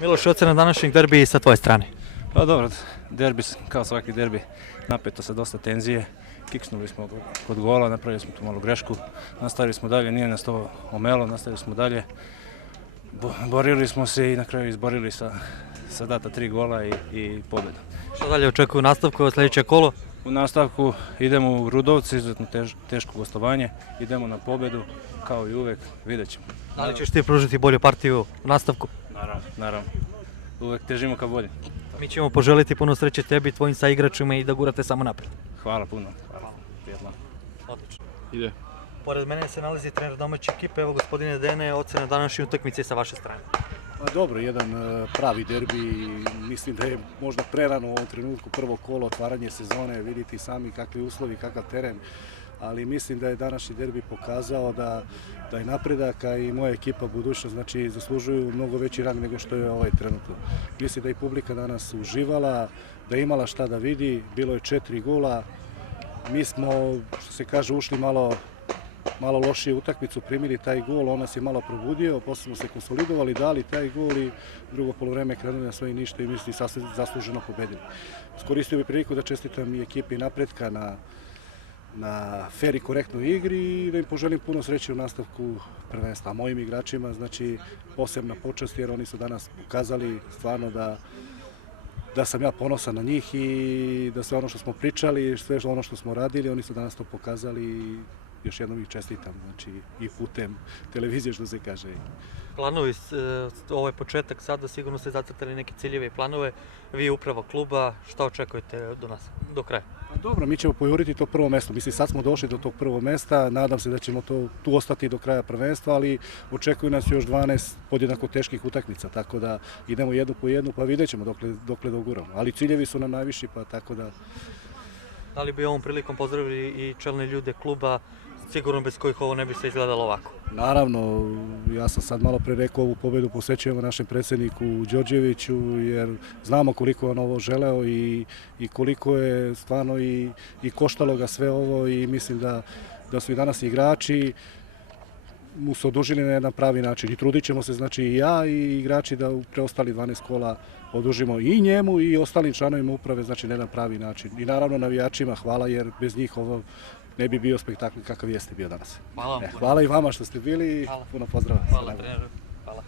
Miloš, ocena današnjeg derbija sa tvoje strane? Pa dobro, derbi, kao svaki derbi, napeto sa dosta tenzije. Kiksnuli smo kod gola, napravili smo tu malu grešku, nastavili smo dalje, nije nas to omelo, nastavili smo dalje. Borili smo se i na kraju izborili sa data 3 gola i pobjedu. Što dalje očekuju u nastavku, sljedeće kolo? U nastavku idemo u Rudovce, izuzetno teško gostovanje, idemo na pobjedu, kao i uvek, vidjet ćemo. Da li ćeš ti pružiti bolju partiju u nastavku? Naravno. Uvek težimo ka bolje. Mi ćemo poželiti puno sreće tebi i tvojim saigračima i da gurate samo naprijed. Hvala puno. Hvala. Prijetno. Odlično. Ide. Pored mene se nalazi trener domaće ekipe. Evo, gospodine Dene, ocena današnje utakmice sa vaše strane. Dobro, jedan pravi derbi, mislim da je možda prerano u ovom trenutku prvo kolo, otvaranje sezone, vidite sami kakvi uslovi, kakav teren, ali mislim da je današnji derbi pokazao da je napredak, a i moja ekipa budućnost, znači zaslužuju mnogo veći rang nego što je ovaj trenutno. Mislim da je publika danas uživala, da je imala šta da vidi, bilo je 4 gola, mi smo, što se kaže, ušli malo lošije utakmicu, primili taj gol, on nas je malo probudio, posle smo se konsolidovali, dali taj gol i drugo polovreme krenuli na sve i ništa i mislim sasvim zasluženo pobedili. Iskoristio bih priliku da čestitam i ekipi napretka na fer i korektnoj igri i da im poželim puno sreće u nastavku prvenstva. A mojim igračima, znači, posebna počast jer oni su danas pokazali stvarno da sam ja ponosan na njih i da sve ono što smo pričali, sve ono što smo radili, oni su danas to pokazali i još jednom ih čestitam, znači i putem televizije što se kaže. Planovi, ovaj početak sada, sigurno ste zacrtali neke ciljeve i planove. Vi uprava kluba, šta očekujete do nas, do kraja? Dobro, mi ćemo pojuriti to prvo mesto. Mislim, sad smo došli do tog prvog mesta, nadam se da ćemo tu ostati do kraja prvenstva, ali očekuju nas još 12 podjednako teških utakmica, tako da idemo jednu po jednu, pa vidjet ćemo dokle doguramo. Ali ciljevi su nam najviši, pa tako da... Da li bi ovom prilikom pozdravili i čelne ljude kluba, sigurno bez kojih ovo ne bi se izgledalo ovako? Naravno, ja sam sad malo pre rekao, ovu pobedu posvećujemo našem predsjedniku Đorđeviću jer znamo koliko je on ovo želeo i koliko je stvarno i koštalo ga sve ovo i mislim da su i danas igrači mu se odužili na jedan pravi način i trudit ćemo se, znači i ja i igrači da u preostali 12 kola odužimo i njemu i ostalim članovima uprave, znači na jedan pravi način. I naravno navijačima hvala jer bez njih ovo ne bi bio spektakl kakav jeste bio danas. Hvala. Hvala i vama što ste bili i puno pozdrava. Hvala treneru. Hvala.